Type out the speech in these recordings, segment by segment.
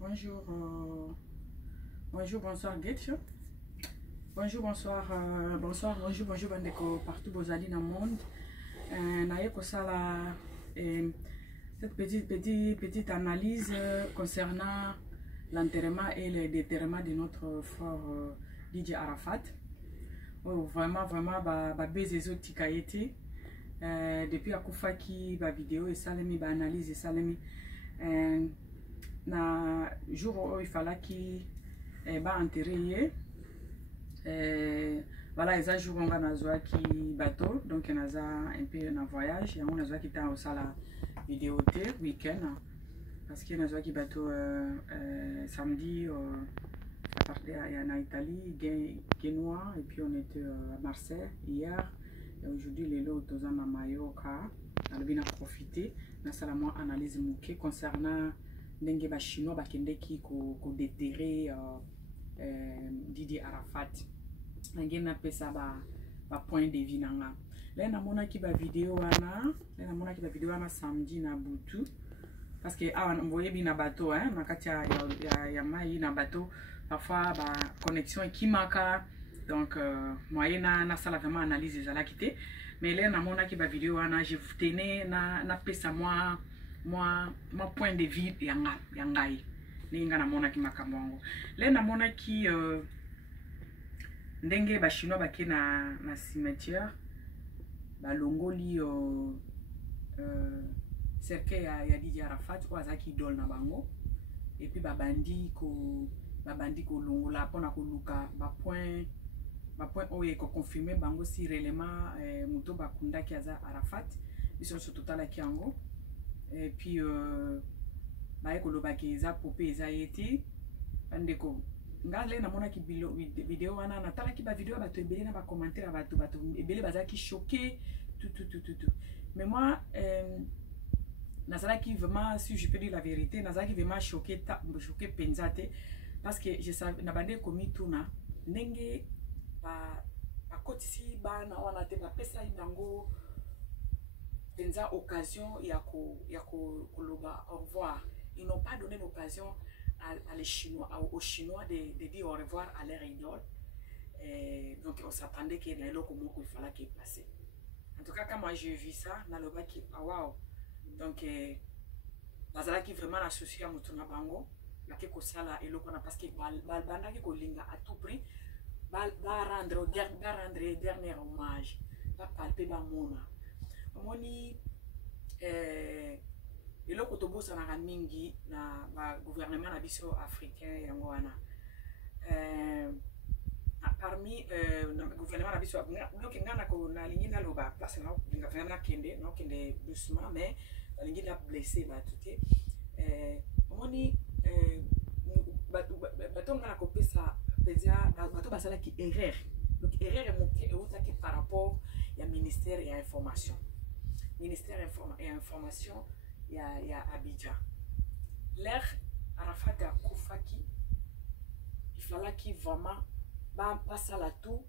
Bonjour, bonjour, bonsoir, Getcho. Bonjour, bonsoir, bonsoir, bonjour, bonjour, bandeko, partout vous allez dans le monde. Cette petite analyse concernant l'enterrement et le déterrement de notre frère DJ Arafat. Oh, vraiment, baiser Tikaïti. Depuis Akoufa qui va vidéo et salami, va analyse et salami. Na jour où il fallait qu'il va enterrer. Voilà, les jours on va nazoa qui bateau, donc on a un peu un voyage et on a qui était au sala vidéo week-end parce qu'il y a un qui bateau samedi à partir en Italie, Genoa et puis on était à Marseille hier et aujourd'hui les lots aux à Mallorca. On a bien profité. On a seulement analyse mouké concernant les chinois qui ont déterré Didi Arafat. On a fait ça point de vue. Là, on a une vidéo samedi na Boutou. Parce que on voyait bien bateau, hein, il y a bateau. Parfois, la connexion est qui marque. Donc, moi, il y a vraiment analyse de la quitté. Mais là, on a une vidéo, je vous tenais, na fait ça moi point de vue yangai. Ninga na mona ki makamwango. Le na mona ki ndenge ba chinois bake na cimetière ba longoli cercueil ya Didi Arafat ou azaki idole na bango et puis babandi ko longola pona ko luka ba point oye ko confirmer bango si réellement muto bakunda ki aza Arafat biso so totala ki yango et puis baekolobaki eza pope eza yeti bandeko ngale na mona ki vidéo wana natala ki ba vidéo bato ebele na ba commentaire bato ebele bazaki choqué tout mais moi nazalaki vraiment, si je peux dire la vérité, nazalaki vraiment choqué penzate parce que je savais na bande komi tuna ndenge ba kotisi ba na wana te ba pesa bango penza occasion ya ko loba au revoir. Ils n'ont pas donné l'occasion aux Chinois de dire au revoir à leur idole. Donc on s'attendait qu'il y ait là comment il fallait qu'il passe. En tout cas, quand moi j'ai vu ça, dans le bas qui waouh. Donc bazala qui vraiment associé à Mutuna Bango, la qui ko sala et l'autre parce que banda qui ko linga à tout prix, va rendre dernier hommage, va palper ba mona. Moni et là, quand on bosse na mingi na gouvernement na biso africain yango wana parmi le gouvernement na biso donc ngana ko na lingi na loba place na ngana kende na kende doucement mais na lingi na blessé ba tuté moni bato ngana ko pesa pesa bato basala ki erreur donc erreur est montée et autre qui par rapport ya ministère et information et information il y a Abidjan. L'air Arafat a Koufaki, il fallait qu'il vraiment passe à la tout,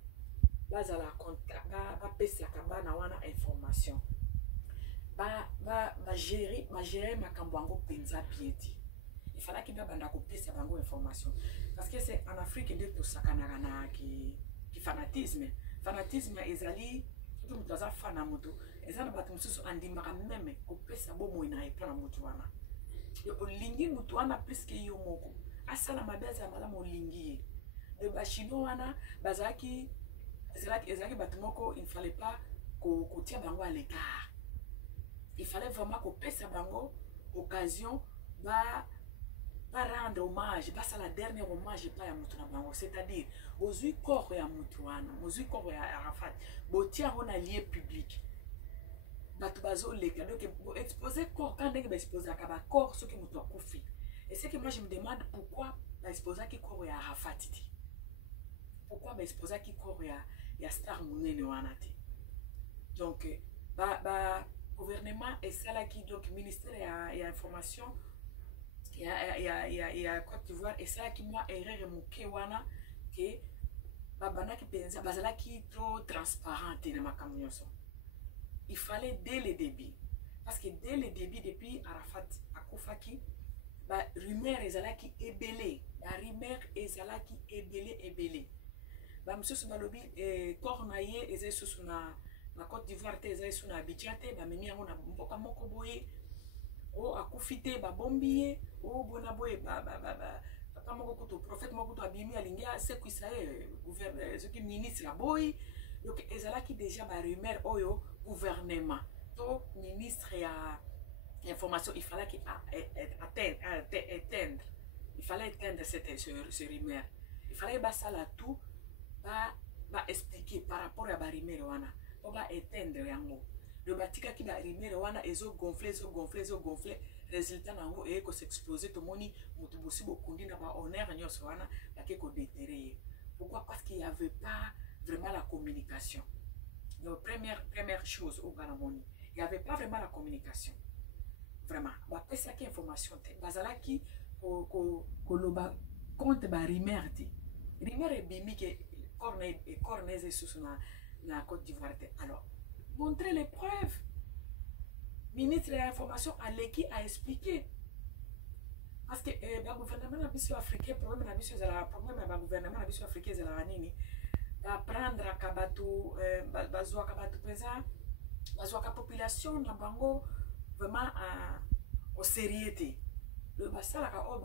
base à la contact, passer à la wana information, gérer ma kambwango penza pieti. Il fallait qu'il banda passe à bango information parce que c'est en Afrique de tout ça kanarana qui fanatisme ezali tout le monde fan na moto. Ezana batu mususu andimaka meme kopesa bomo ina epona mutu wana yo olingi mutu wana plus que yo moko asala mabeza malamu olingi de bachino wana bazaki ezaki batu moko il fallait pas kotia bango à l'écart, il fallait vraiment kopesa bango occasion ba rendre hommage basa la dernière hommage pas ya mutu na bango, c'est-à-dire ozui corps ya mutu wana ozui corps ya Arafat botia on a lieu public batubazo leka donc exposer corps quand on expose à corps ce qui me doit confier et c'est que moi je me demande pourquoi exposer qui corps ya Arafat pourquoi exposer qui corps ya star munene wanati donc gouvernement et ça qui donc ministère et information il y a Côte d'Ivoire et ça qui moi erreur moké wana que babana qui pensa bazala qui trop transparente na makamnyoso. Il fallait dès le début, parce que dès le début, depuis Arafat à Koufaki, ba rumeur ezalaki ebele, ba rumeur ezalaki ebele. Ba misusu balobi corps na ye ezali susu na Côte d'Ivoire te, ezali susu na Abidjan te, ba memi yango na mboka moko boye, o akufi te ba bombi ye, o bona boye papa moko kutu prophète moko kutu abimi alingi asekwisa ye gouverneur soki ministre aboyi. Donc ezalaki déjà ba rumeur oyo gouvernement to ministre ya information, il fallait qu'il éteindre. Il fallait éteindre ce rumeur. Il fallait basala tout ba expliquer par rapport à ba rumeur wana. On va éteindre yango. Le batika ki ba rumeur wana ezo gonfler. Résultat nango et ko s'exploser to moni mutu bosi bokundi na ba honneur nyos wana ba ke ko déterrer. Pourquoi? Parce qu'il n'y avait pas vraiment la communication. Donc première chose au Ganamoni, il n'y avait pas vraiment la communication. Vraiment, bah ça qui information te bazala ki ko loba compte ba rumeur est bimi que cornez sous na Côte d'Ivoire. Alors montrer les preuves. Ministre de l'information à l'équipe a expliqué parce que le gouvernement africain, problème le gouvernement africain c'est la nini va prendre à kabatu bazwa kabatu pesa bazwa ka population na bango vraiment au sérieux. Le basala ka o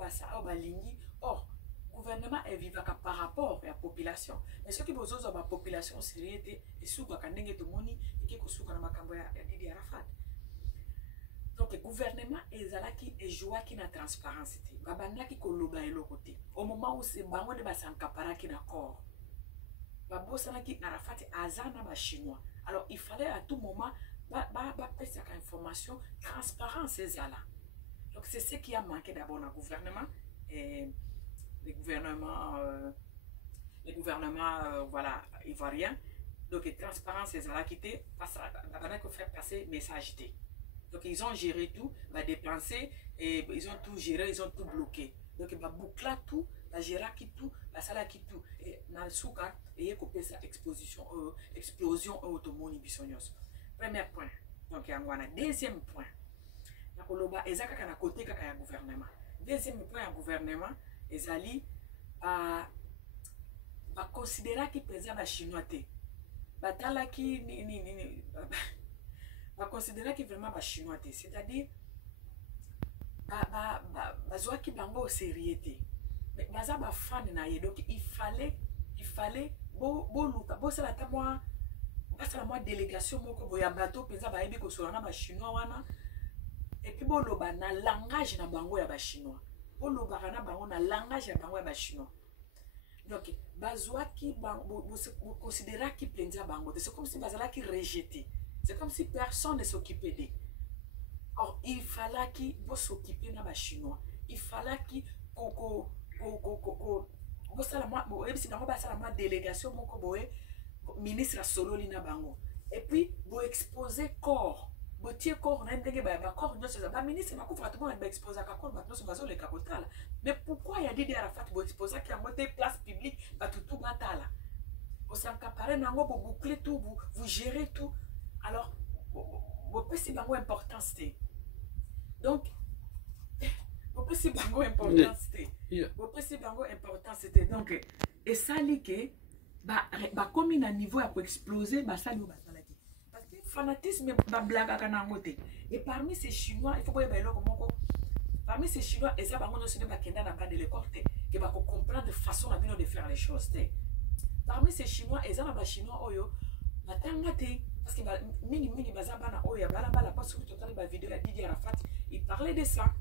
balingi or gouvernement est vivaka par rapport à la population, mais ceux qui besoin de la population sérieux et souka kanenge to moni et qui ko souka na makambo ya Didi Arafat. Donc le gouvernement ezalaki ejoaki na transparence te babandaki koloba eloko te au moment où c'est bango de basankaparaki d'accord babosanaki Arafat azana ba chinois. Alors il fallait à tout moment passer à information transparence ezala. Donc c'est ce qui a manqué d'abord dans le gouvernement et le gouvernement voilà ivoirien. Donc transparence ezala quitté parce que faire passer message te. Donc ils ont géré tout, va dépenser et ils ont tout géré, ils ont tout bloqué. Donc ils vont boucler tout, va gérer qui tout, va saler qui tout. Et dans le souka, il y a coupé sa explosion automoni bisognos. Premier point. Donc il y a un deuxième point. Nakoloba ezaka kana côté kaka ya gouvernement. Deuxième point ya gouvernement, ezali va considérer qui présent la chinois te. Batala qui va considérer que vraiment ba chinois, c'est-à-dire bazwa ki bango au sérieux. Mais baza ba fan na ye, donc il fallait luka sala ta moi basala moi délégation moko boya bateau penza ba yebi ko solana ba chinois wana et puis loba na langage na bango ya ba chinois loba na bango na langage ya bango ya ba chinois. Donc bazwa ki bango considérer ki penza bango, c'est comme si bazala ki rejeté. C'est comme si personne ne s'occupait d'eux. Or, il fallait qu'ils s'occuper de chinois. Il fallait qu'ils délégation ministre solo lina bango. Et puis, vous exposez corps. Vous tirez corps, corps, ministre exposer corps, mais pourquoi il y a des Arafat vous exposer qui a monté place publique, tout batala. Vous s'encaparez, vous bouclez tout, vous gérez tout. Alors, vous pouvez si bango importance. Donc, vous pouvez si bango importance. Vous pouvez si bango importance. Donc, et ça lit que, comme il a un niveau à exploser, ça lui va s'arrêter. Parce que fanatisme, blague à kanangote. Et parmi ces Chinois, il faut pas y aller parmi ces Chinois, et ça, bango ne se dit pas qu'il n'y a pas de l'écorte, qui va comprendre de façon à venir de faire les choses. Parmi ces Chinois, et ça, les Chinois, oyo, parce que mini bazabana oya bala pas sur total ba vidéo à Didi Arafat, il parlait de ça.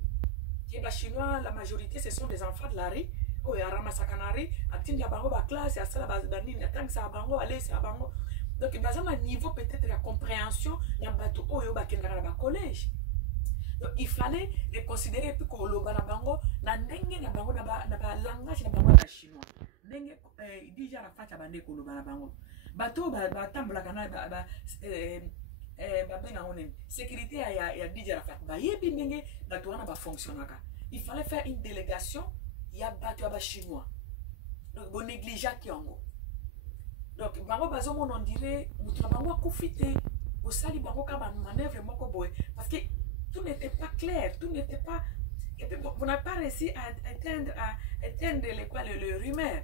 Que les Chinois, la majorité ce sont des enfants de la rue. Oya ramasakanari, atinga bango ba classe, à ça la banini, attend que ça bango aller ça bango. Donc bazama niveau peut-être la compréhension na bato oyo ba kendara ba collège. Donc il fallait les considérer puis ko loba na bango na ndenge na bango na ba langage na bango na chinois. Ndenge Didi Arafat abande ko loba na bango. Bateau batambola kana benga onen sécurité ya Didi Arafat ba yebi ndenge bateau wana ba fonctionnaka. Il fallait faire une délégation ya bateau ba chinois. Donc bon négligeant qui yango. Donc bango bazomo on dirait mutra bango kufite au sali bango ka ba manœuvre moko boy parce que tout n'était pas clair, tout n'était pas Et puis, vous n'avez pas réussi à éteindre le rumeur.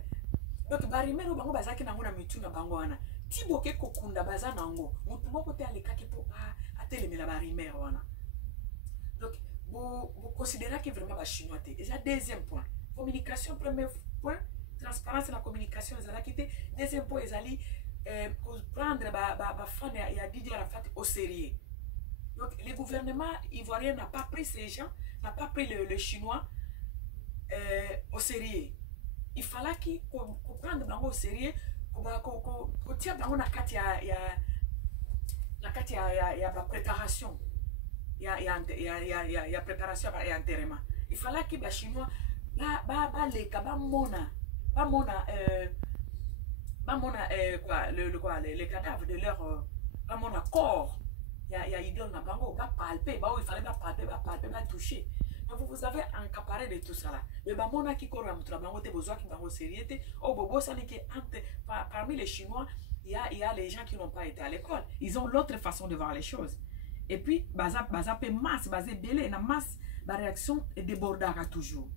Donc, ba rumeur, bango bazaki nango na mitu na bango wana. Tiboke kokunda baza nango. Mutu moko te alekaki po atelemela ba rumeur wana. Donc, vous considérez que vraiment les Chinois. Et ça, deuxième point. Communication, premier point. Transparence dans la communication. Deuxième point, ils allaient prendre les fans et Didier Arafat au sérieux. Donc, le gouvernement ivoirien n'a pas pris ces gens, n'a pas pris le Chinois au sérieux. Il fallait qu'on prenne au sérieux, qu'on tire dans la préparation. Il y a préparation et enterrement. Il fallait que les Chinois les cadavres de leur corps. Il y a idole na bango, palper, il fallait palper, toucher. Donc vous avez accaparé de tout ça là. Le bamona qui corra mutra bango te besoin qui bango sérieuté. Oh bobo ça n'est que parmi les Chinois, il y a les gens qui n'ont pas été à l'école. Ils ont l'autre façon de voir les choses. Et puis baza masse, basé belé, la masse, la réaction est débordara toujours.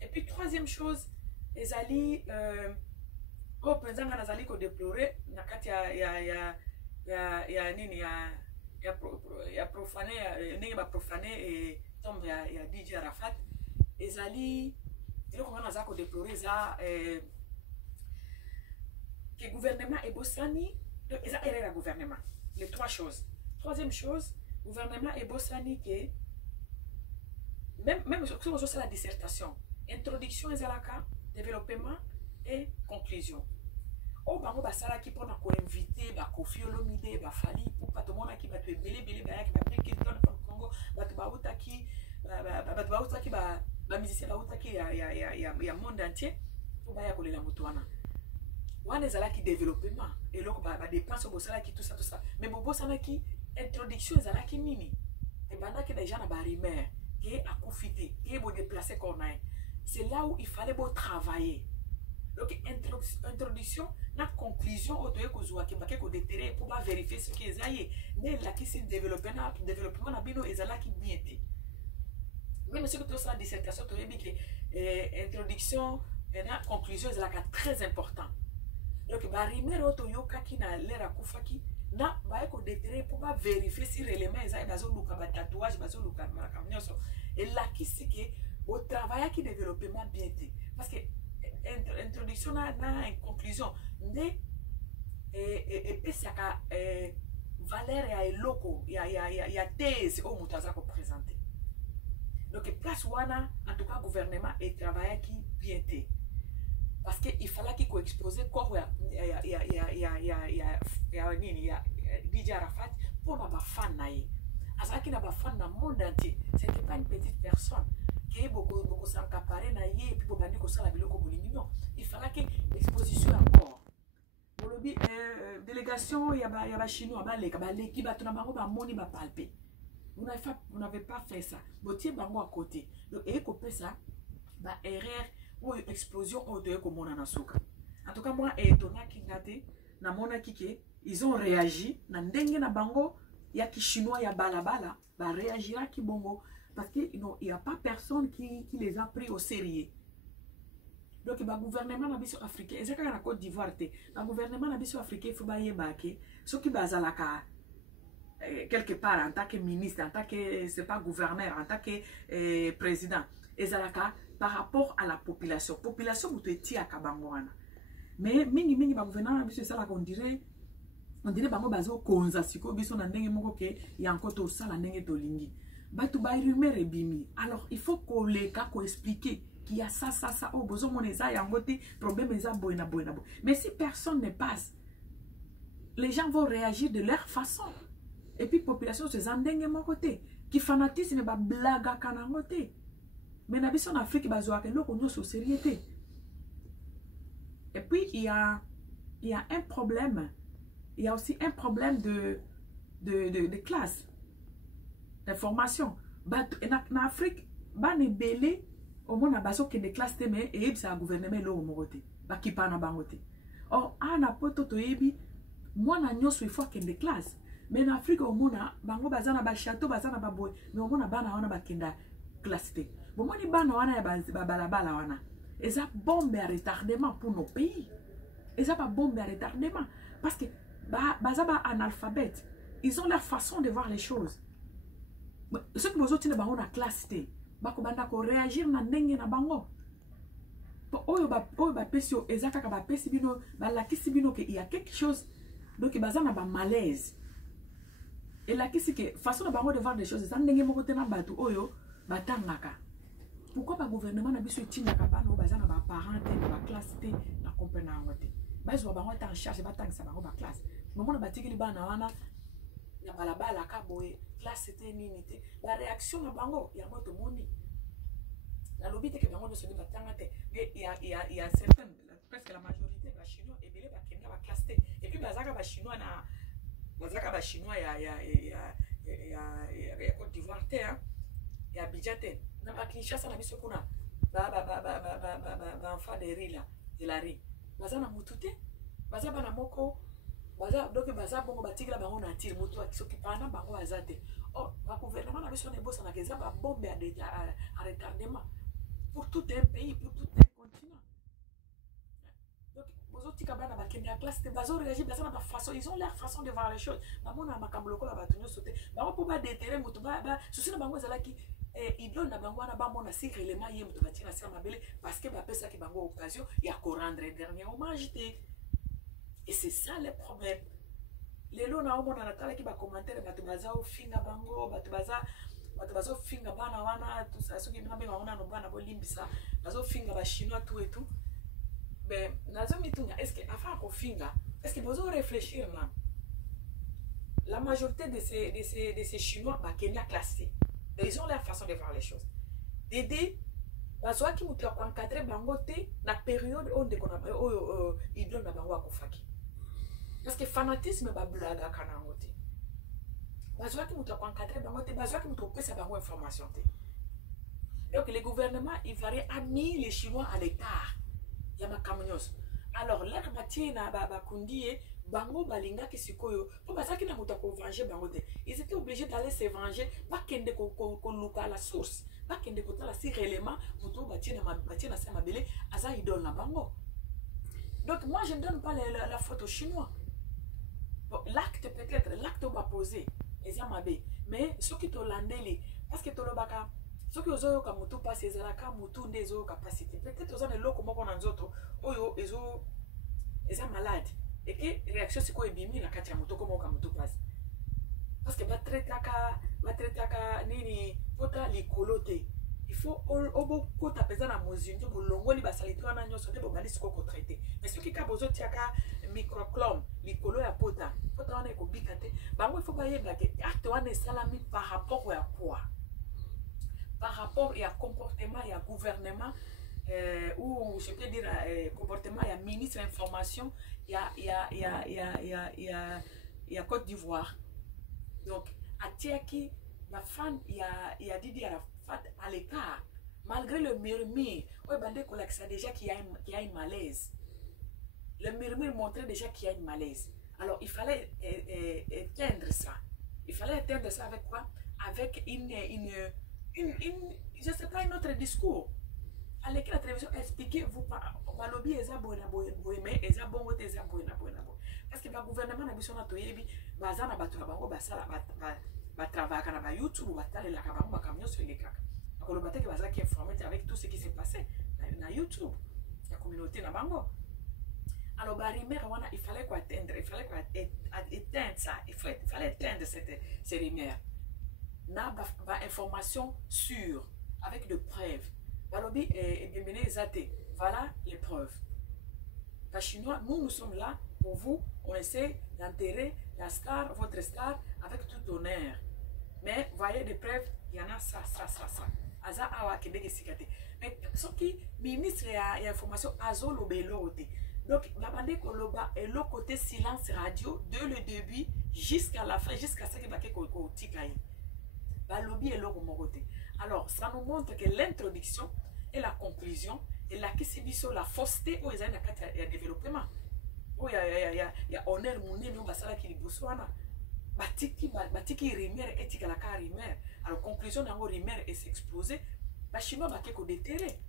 Et puis troisième chose, les alliés au président Nazali ko déplorer na kati ya profané nenge ba profané et tombe ya DJ Arafat ezali il ko ngana za ko déplorer za que gouvernement et bossani eza erreur gouvernement. Les trois choses. Troisième chose, gouvernement et bossani que même sur la dissertation, introduction ezalaka, développement et conclusion. Oh, bango basala qui pour inviter ba Kofi Olomide ba Fali pour pas tout le monde qui va te belé ba qui va prendre quelqu'un au Congo ba te ba utaki ba musicien ba utaki ya monde entier pour ba ya kolela mutu wana wana ezala qui développement et donc ba dépense au bosala qui tout ça mais bobo sana qui introduction ezala qui nini et banda que déjà na ba rumeur qui est à profiter qui est beau déplacer qu'on a c'est là où il fallait beau travailler. Donc, introduction, la conclusion, au doigt que vous déterrez pour vérifier ce qui est aillé. Mais là, qui s'est développé, développement, la bino, est là qui bien été. Mais monsieur, que tout ça, dissertation, tu as dit que introduction, et la conclusion, est là très important. Donc, bah, rimer, auto yoka qui n'a l'air à koufaki, na, bah, qu'on déterré pour vérifier si réellement, ils ont besoin de tatouage, besoin de et là, qui c'est que, au travail qui développement bien été. Parce que, introduction na conclusion mais et puis ça valeur ya eloko ya thèse au mutaza ko présenter donc place wana en tout cas gouvernement et travail qui bien été parce que il fallait qu'il exposer corps ya DJ Arafat pour na ba fan naie azaki na ba fan na monde entier c'était pas une petite personne qui est beaucoup s'encaparer na yé et puis pour bandi ko sala biloko bolingo il fallait que l'exposition encore bolobi délégation ya ba chinois ba leki ba tuna bango ba moni ba palper vous n'avez pas fait ça botier bango à côté donc et copé ça ba erreur ou explosion au de ko mona na suka en tout cas moi étonna ki ngate na mona kike ils ont réagi na ndenge na bango ya ki chinois ya balabala ba réagira ki bongo parce qu'il n'y a pas personne qui les a pris au sérieux. Donc, le gouvernement africain, et c'est quand la Côte d'Ivoire, le gouvernement africain, il faut que ceux qui basent quelque part en tant que ministre, en tant que, c'est pas gouverneur, en tant que président, et par rapport à la population. La population, vous êtes à Kabangouana. Mais, le gouvernement, c'est ça qu'on dirait. On dirait bango bazo konza siko biso na ndenge moko ke ya nkoto sala ndenge tolingi. Batu ba rumeur ebimi. Alors il faut qu'on les cas qu'on expliquer qu'il y a ça oh besoin mon eza ya ngote problème eza boina. Mais si personne ne passe, les gens vont réagir de leur façon. Et puis population se zandenge mon côté qui fanatisme ba blaga kana ngote. Mais na biso en Afrique bazo akelo ko nyo so sérieuté. Et puis il y a un problème. Il y a aussi un problème de classe, d'information. En Afrique, il y a belé au moins na baso que des classes témé et ça gouvernement lo moroté. Ba ki pa na bangoté. Or ana poto to yebi moi na nyoso il faut que des classes. Mais en Afrique au moins bango bazana ba château bazana ba boy. Mais au moins bana wana ba kenda classe te bomoni bana wana ya balabala wana eza bombe à retardement pour nos pays eza pas bombe à retardement parce que baza ba analphabète ils ont leur façon de voir les choses ceux qui bozotina bango na classe te bakobanda ko réagir na ndenge na bango oyo bapesi yo eza kaka bapesi bino balakisi bino ke il y a quelque chose donc baza na ba malaise elakisi ke façon na bango de voir des choses eza ndenge moko te na bato oyo batangaka pourquoi ba gouvernement na biso etinaka bana oyo baza na ba parents te na ba classe te na comprendre yango te bazwa bango ata en charge batangisa bango ba classe momona batikeli bana wana ya balabala ka boye classe te nini te ba réaction na bango ya moto moni la lobby te ke bango nyonso nde batanga te mais il y a certaines presque la majorité ba chinois ebele bakende ba classe te et puis bazaka ba chinois na bazaka ba chinois ya Côte d'Ivoire te hein ya Abidjan te na ba Kinshasa na biso kuna ba enfant de riz là de la riz baza na mutu te baza bana moko baza donc baza bongo batikela bango na tire mutu akisokipa na bango baza te oh ba gouvernement na biso ne bossa na keza ba bombe à retardement pour tout un pays pour tout un continent donc bozotika bana bakende à classe te bazo réagir baza na ba façon ils ont leur façon de voir les choses bamona makambo lokola bato nyonso te bango po ba déterrer mutu ba susi na bango ezalaki idole na bango wana bamona si réellement ye mutu batina sira mabele parce que bapesaki bango occasion ya korendre dernier hommage te et c'est ça le problème lelo na omona natalaki bacommentaire bato baza ofinga bango bato baza ofinga bana wana soki nabenga wana no bana bolimbisa bazofinga bachinois tout et tout ben nazomitunga est-ce que afin kofinga est-ce que bozo réfléchir na la majorité de ces chinois bakenda classé ils ont leur façon de voir les choses d'aider bazwaki mutu ya koencadre bango te na période oyo ndeko na oyo idole na bango akofaki parce que fanatisme bablagaka nango te bazwaki mutu ya koencadre bango te bazwaki mutu kopesa bango information te donc le gouvernement ivoirien a mis les chinois à l'écart ya makambo nyonso alors lere batie na bakundi ye bango balingaki sikoyo po bazaki na mutu ya kovange bango te ils étaient obligés d'aller se venger bakende koluka à la source bakende kotala si réellement mutu batie na se mabele aza idole na bango donc moi je ne donne pas la faute aux chinois bon, l'acte peut-être l'acte va poser eza mabe mais soki tolandeli parce que tolobaka soki ozoyoka mutu pasi ezalaka mutu nde ezoyoka pasi te peut-être oza na eloko moko na nzoto oyo eza malade et que réaction sikoyo ebimi na kati ya mutu komoyoka mutu pasi parce que batretaka nini pota likolo te il faut obokota mpenza na mozwi nde bolongoli basalite wana nyonso nde bobandi sikoyo kotraite mais soki ka bozotiaka microclome likolo ya pota wana ekobika te bango il faut bayeba ke acte wana esalami par rapport ya quoi par rapport à comportement et à gouvernement ou je peux dire comportement et à ministre d'information il y a Côte d'Ivoire donc à Tiaki la fan il y a Didi à l'écart malgré le murmure ouais bandé ça déjà qu'il y a une malaise le murmure montrait déjà qu'il y a une malaise alors il fallait éteindre ça avec quoi avec je sais pas, un autre discours. À l'écran la télévision, expliquez-vous par lobby eza boena mais eza bongo te eza boena parce que le gouvernement na biso na toyebi baza na bato na bango basala ba travailler na ba YouTube batale la bango makamyo sur les kaka akoloba te que baza qui informé avec tout ce qui s'est passé na YouTube la communauté na bango alors ba rumeur wana il fallait quoi atteindre éteindre ça il fallait éteindre ces rumeurs na ba information sûre avec de preuves balobi et bienvenue ezate voilà les preuves les chinois nous sommes là pour vous on essaie d'enterrer la star votre star avec tout honneur mais voyez des preuves il y en a ça aza awa kebeke sikate mais ce qui ministre ya information azolo belote donc la bande koloba et le côté silence radio de le début jusqu'à la fin jusqu'à ce que bake ko tikayi balobi et l'oromoroté. Alors, ça nous montre que l'introduction et la conclusion et la kisibiso, la fausseté, où il y a développement. Où il y a honneur, mon nez, nous, basala qui est boussoana. batiki rumeur etika la ka rumeur alors conclusion nango rumeur et s'exposer ba chinois ba ke ko déterrer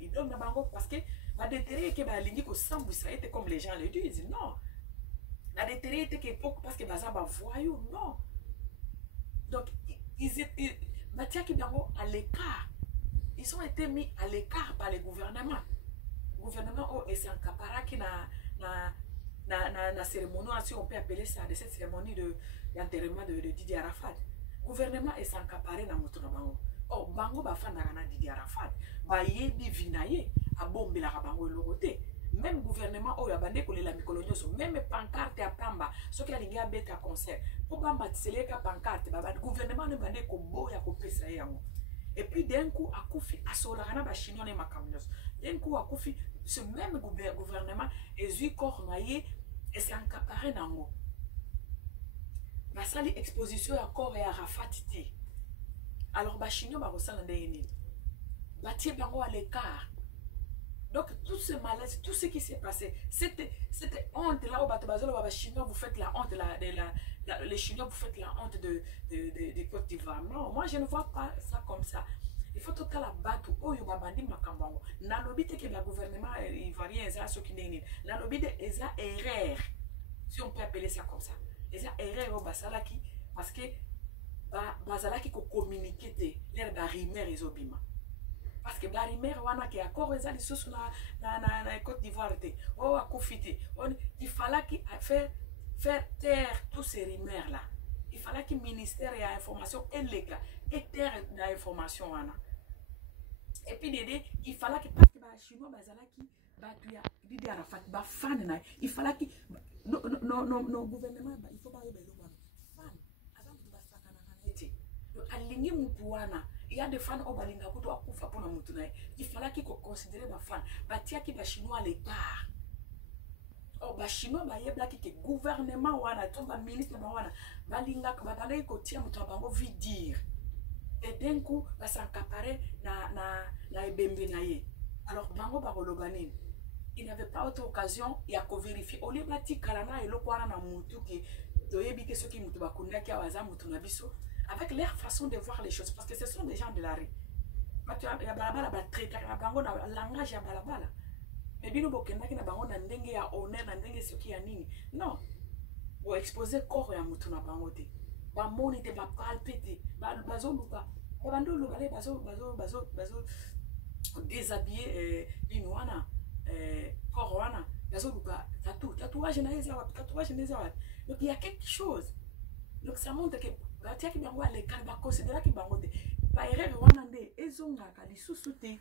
ils donnent na bango parce que ba déterrer que ba lingi ko sambwisa ete comme les gens le disent non ba déterrer ete que parce que baza ba voyou non donc ils batiaki bango à l'écart ils ont été mis à l'écart par le gouvernement et c'est un caparaki na cérémonie, si on peut appeler ça, de cette cérémonie d'enterrement de Didier Arafat. Le gouvernement est s'encaparé dans notre bango. Oh, bango ba fan na Didier Arafat. Ba yebi vinaye, a bombe la bango loroté. Même gouvernement, oh, yabande ko la mikolonyoso, même pancarte à pamba, ce qui a linga beta concert. Pour bamba tsele ka pancarte, baba gouvernement ne bande ko boya ko pesa yango. Et puis d'un coup, à Koufi, à Solarana, ba chinois ne makamnos. D'un coup, à Koufi, ce même gouvernement est eu cornaillé et c'est encaparé dans l'eau. La salle exposition à corps et à rafatité. Alors, ba chinois ba ressentent des ennemis. Bâtir bango à l'écart. Donc, tout ce malaise, tout ce qui s'est passé, c'était honte là au Batobazolo, ba chinois, vous faites la honte, les Chinois, vous faites la honte de Côte d'Ivoire. Non, moi je ne vois pas ça comme ça. Il faut tout la battre. Oh, il va bandir ma cambango. N'a l'obité que le gouvernement ivoirien est ce qui n'est pas. N'a l'obité est ça erreur. Si on peut appeler ça comme ça. Et ça erreur au Basalaki. Parce que Basalaki ko communiquer l'air d'arimer les obima. Parce que l'arimer wana qui a encore les sous na Côte d'Ivoire. Oh, à confiter. Il fallait faire taire tous ces rumeurs là. Il fallait que le ministère ait information et l'État et taire l'information. Et puis il fallait que parce que les Chinois qui fan, il fallait que nos gouvernements il faut pas fan il y a des fans au balinga kuto akufa pona mutu na il fallait qu'ils considèrent ma fan batia ki ba chinois à l'écart. Oh, ba chinois ba yebla ki ke gouvernement wana to ba ministre ba wana balinga ba balai ko tia mutu bango vidir. Et d'un coup ba s'encaparer na ebembe na ye. Alors bango ba kolobani. Il n'avait pas autre occasion il a ko vérifier au lieu bati kalana eloko wana na mutu ke toyebi ke soki mutu ba kunda ki awaza mutu na biso. Avec leur façon de voir les choses, parce que ce sont des gens de la rue. Il y a balabala ba traiter na bango na langage ya balabala. Mais bino bokenda ki na bango na ndenge ya honneur na ndenge soki ya nini. Non. Bo exposer corps ya mutu na bango te. Ba moni te ba palpiter, bazo luka. Ba bando lukale bazo déshabiller binwana corps wana. Bazo luka tatouage na eza tatouage na eza. Donc il y a quelque chose. Donc ça montre que batia ki bango ale kan ba considérer ki bango te ba erreur wana nde ezonga ka lisusu te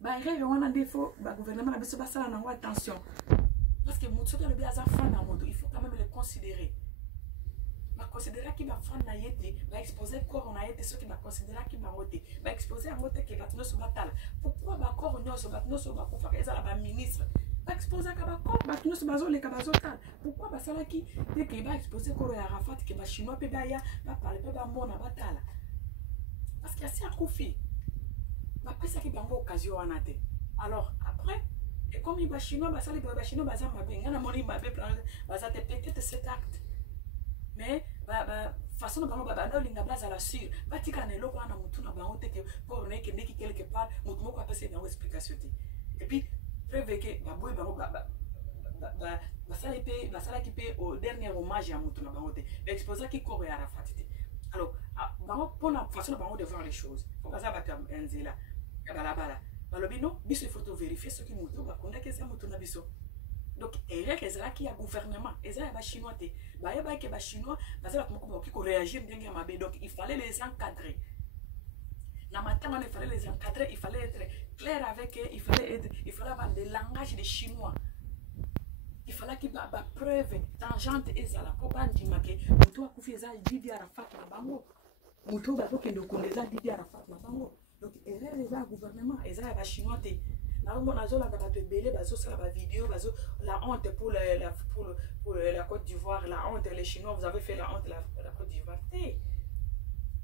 ba erreur wana nde faut ba gouvernement na biso ba sala nango attention parce que mutu ka le bi aza fan na moto il faut quand même le considérer ba considérer ki ba fan na yete ba exposer corps na yete ceux qui ba considérer ki bango te ba exposer yango te ke batino so batala pourquoi ba corps nyoso batino so ba kufa ka ezala ba ministre ba exposer ka ba corps batino so bazo le ka bazo tal pourquoi ba sala ki te ke ba exposer corps ya Arafat ke ba chinois pe ba ya ba parler pe ba mona batala parce qu'il y a si à Koufi ba pesa ki bango occasion wana te alors après et comme il ba chinois ba sala ba chinois ba za mabe ngana moni mabe ba za te peut-être cet acte mais façon bango ba na linga blaza la sur ba tika na eloko wana mutu na bango te ke pour ne ke ndeki quelque part mutu moko apesa bango explication te et puis preuve que ba boy bango basala qui paye au dernier hommage à mutu na bango te exposer qui corps ya Arafat te alors bango pour la façon bango de voir les choses faut que ça ba tam enzela ya balabala balobi non biso il faut vérifier ce qui mutu ba konda ke ça mutu na biso. Donc erreur ezala ki ya gouvernement ezala ba chinois te ba yeba ke ba chinois bazala komoko ki ko réagir ndenge ya mabe donc il fallait les encadrer na matanga il fallait les encadrer il fallait être clair avec eux il fallait avoir des langages de chinois il fallait qu'il y ait des preuves tangentes ezala pour bandima ke mutu akufi eza Didier Arafat na bango mutu ba ko kendo kondeza Didier Arafat na bango donc erreur ezala gouvernement ezala ba chinois te. La vidéo, la honte pour la Côte d'Ivoire, la honte, les Chinois, vous avez fait la honte la Côte d'Ivoire.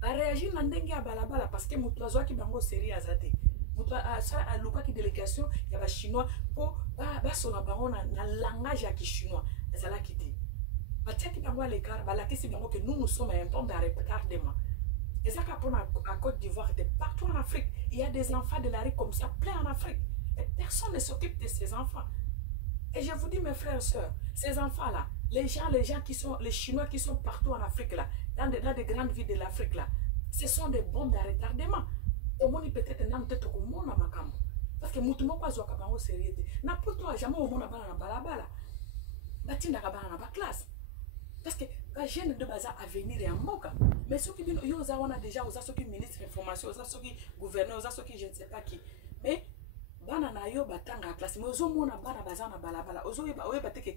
La réagir dans le balabala parce que Moutouazo qui bango série azate. Moutouazo a l'oka qui délégation, il y a des Chinois pour son bango na langage qui chinois. Ça l'a quitté. batiaki bango à l'écart, balakisi bango que nous sommes un bon de retardement. Et ça qu'à Côte d'Ivoire, partout en Afrique, il y a des enfants de la rue comme ça, plein en Afrique. Et personne ne s'occupe de ces enfants. Et je vous dis, mes frères et sœurs, ces enfants-là, les gens qui sont, les Chinois qui sont partout en Afrique, là, dans des grandes villes de l'Afrique, là, ce sont des bombes à retardement. Au moins, peut-être, non, peut-être que mon amakam. Parce que moutouma quoi, zoka bango sérieux. N'importe quoi, jamais au monde a bala balabala. Batinda kabana na ba classe. Parce que la jeune de base à venir et en moka. Mais ceux qui disent, on a déjà, ceux qui ministre d'information, ceux qui gouverneur, ceux qui je ne sais pas qui. Mais, bana na yo batanga classe. Mais ozo mona bana bazana balabala. Ozo yeba que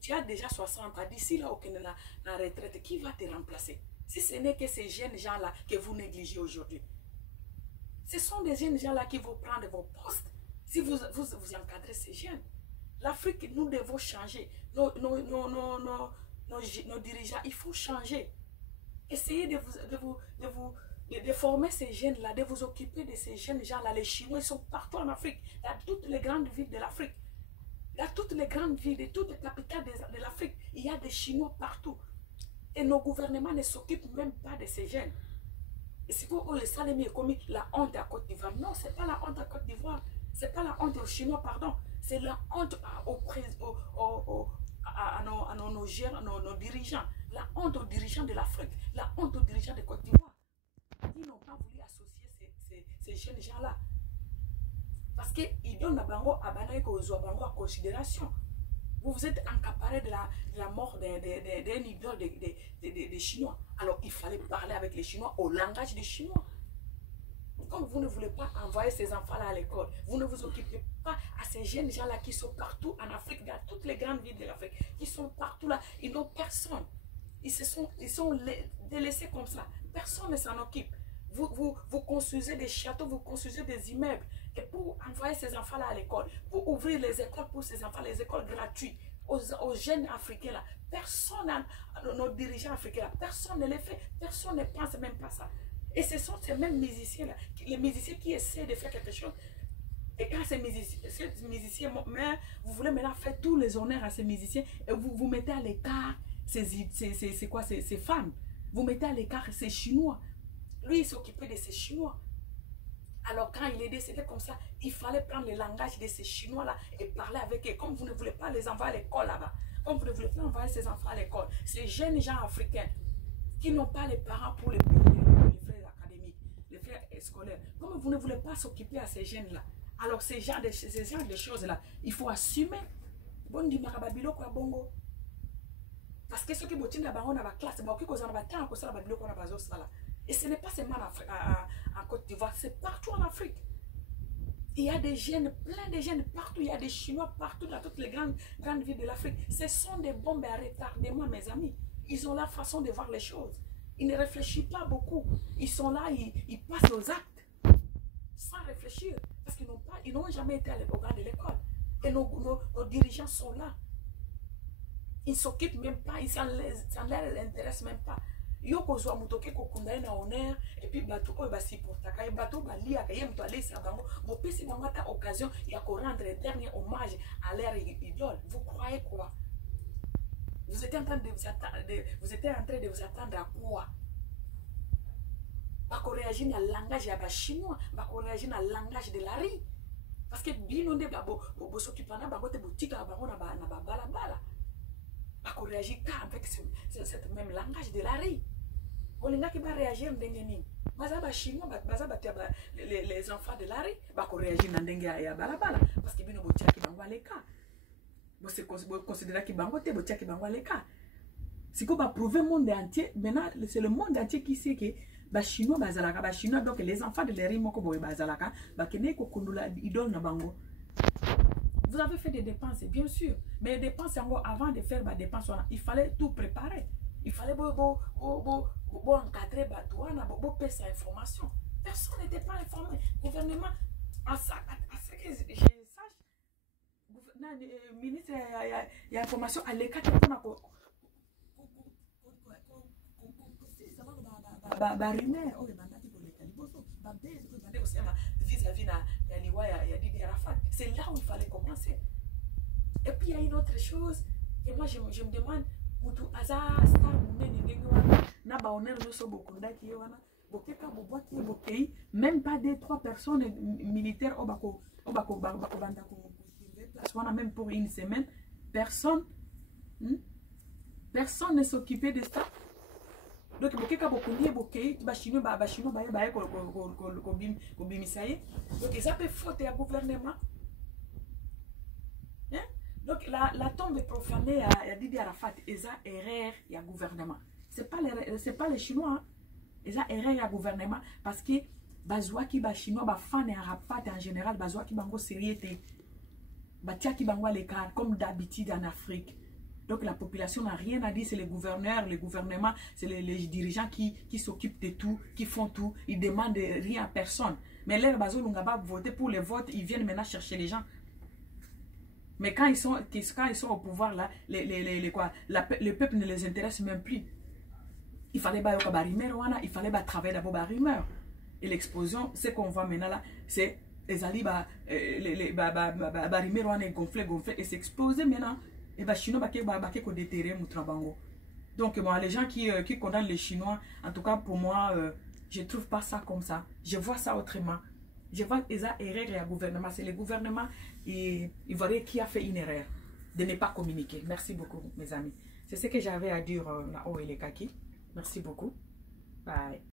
tu as déjà 60 ans. D'ici là, aucune la retraite, qui va te remplacer? Si ce n'est que ces jeunes gens-là que vous négligez aujourd'hui. Ce sont des jeunes gens-là qui vont prendre vos postes. Si vous encadrez ces jeunes. L'Afrique, nous devons changer. Nos dirigeants, il faut changer. Essayez de former ces jeunes-là, de vous occuper de ces jeunes gens-là. Les Chinois, ils sont partout en Afrique, dans toutes les grandes villes de l'Afrique. Dans toutes les grandes villes, de toutes les capitales de l'Afrique, il y a des Chinois partout. Et nos gouvernements ne s'occupent même pas de ces jeunes. Et c'est quoi le Salemi est commis la honte à Côte d'Ivoire? Non, ce n'est pas la honte à Côte d'Ivoire. Ce n'est pas la honte aux Chinois, pardon. C'est la honte à nos dirigeants. La honte aux dirigeants de l'Afrique. La honte aux dirigeants de Côte d'Ivoire. Ils n'ont pas voulu associer ces jeunes gens-là. Parce qu'ils donnent à Bango en considération. Vous êtes accaparé de la mort d'un idole des Chinois. Alors il fallait parler avec les Chinois au langage des Chinois. Comme vous ne voulez pas envoyer ces enfants-là à l'école, vous ne vous occupez pas à ces jeunes gens-là qui sont partout en Afrique, dans toutes les grandes villes de l'Afrique, qui sont partout là, ils n'ont personne. Ils sont délaissés comme ça. Personne ne s'en occupe. Vous construisez des châteaux, vous construisez des immeubles. Et pour envoyer ces enfants-là à l'école, pour ouvrir les écoles pour ces enfants, les écoles gratuites, aux jeunes Africains là, personne, nos dirigeants africains là, personne ne les fait, personne ne pense même pas ça. Et ce sont ces mêmes musiciens-là, les musiciens qui essaient de faire quelque chose. Et quand ces musiciens, mais vous voulez maintenant faire tous les honneurs à ces musiciens et vous mettez à l'écart ces femmes. Vous mettez à l'écart ces Chinois. Lui, il s'occupait de ces Chinois. Alors quand il est décédé comme ça, il fallait prendre le langage de ces Chinois-là et parler avec eux. Comme vous ne voulez pas les envoyer à l'école là-bas, comme vous ne voulez pas envoyer ces enfants à l'école, ces jeunes gens africains qui n'ont pas les parents pour les payer, les frères académiques, les frères scolaires. Comme vous ne voulez pas s'occuper à ces jeunes-là, alors ces genres de choses-là, il faut assumer. Bon, dit Marababilo quoi bongo. Parce que ceux qui botinent là-bas, on a la classe, et ce n'est pas seulement en Côte d'Ivoire, c'est partout en Afrique. Il y a des jeunes, plein de jeunes partout, il y a des Chinois partout dans toutes les grandes villes de l'Afrique. Ce sont des bombes à retardement, mes amis. Ils ont leur façon de voir les choses. Ils ne réfléchissent pas beaucoup. Ils sont là, ils passent aux actes sans réfléchir. Parce qu'ils n'ont jamais été à l'époque de l'école. Et nos dirigeants sont là. Ils ne s'occupent même pas, ça ne les intéresse même pas. Yoko zo mutoke kokunda na honneur et puis bato o basi pour taka bato bali akaye mto alisa bango bo pesi bango ta occasion ya ko rendre dernier hommage à leur idole. Vous croyez quoi? Vous étiez en train de vous attendre à quoi? Pas qu'on réagisse à langage ya ba chinois, pas qu'on réagisse à langage de la rue. Parce que bino nde babo bo s'occupana bango te boutique bango na ba bala. Pas qu'on réagisse avec ce même langage de la rue. On va réagir ndengeni. Bazaba chinois, les enfants de la rue, bah qu'on réagit ndenge ya balabala parce que bino botia ki bangwa leka. Bo se considérer ki bango te botia ki bangwa leka. C'est qu'on va prouver le monde entier. Maintenant, c'est le monde entier qui sait que bah chinois bazalaka, bah chinois donc les enfants de la rue moko boy bazalaka, bah kene ko kundula idole na bango. Vous avez fait des dépenses, bien sûr. Mais les dépenses, avant de faire des dépenses, il fallait tout préparer. Il fallait encadrer, faire sa information. Personne n'était pas informé. Le gouvernement, à ce que je sache, le ministre il y a information à l'écart pour c'est là où il fallait commencer. Et puis il y a une autre chose, et moi je me demande, mutu aza star munene ndenge wana na ba honneur nyonso bokundaki ye wana bokeka bobwaki ye bokei même pas 2-3 personnes militaires oyo bakobanda kotrive place wana même pour une semaine personne ne s'occupait de ça. Donc bokeka bokundi ye bokei bachinois baye kobimisa ye donc eza mpe faute ya gouvernement. Donc la tombe profanée à Didi Arafat, c'est une erreur du gouvernement. Ce n'est pas les Chinois, hein. C'est une erreur du gouvernement parce que bazouaki ba Chinois, ba fan Arafat en général, bazouaki bango sérieux, batiaki bango à l'écart comme d'habitude en Afrique. Donc la population n'a rien à dire, c'est les gouverneurs, les gouvernements, c'est les dirigeants qui s'occupent de tout, qui font tout, ils demandent rien à personne. Mais les bazou n'ont pas voté pour les votes, ils viennent maintenant chercher les gens. Mais quand ils sont au pouvoir, là, le peuple ne les intéresse même plus. Il fallait il fallait travailler d'abord la rumeur. Et l'explosion, ce qu'on voit maintenant là, c'est les alliés, rumeur gonflé, et c'est explosé maintenant. Et les Chinois, ils déterré Moutrabango. Donc, bon, les gens qui condamnent les Chinois, en tout cas pour moi, je ne trouve pas ça comme ça. Je vois ça autrement. Je vois que les erreurs du gouvernement, c'est le gouvernement ivoirien qui a fait une erreur de ne pas communiquer. Merci beaucoup, mes amis. C'est ce que j'avais à dire là-haut et les kaki. Merci beaucoup. Bye.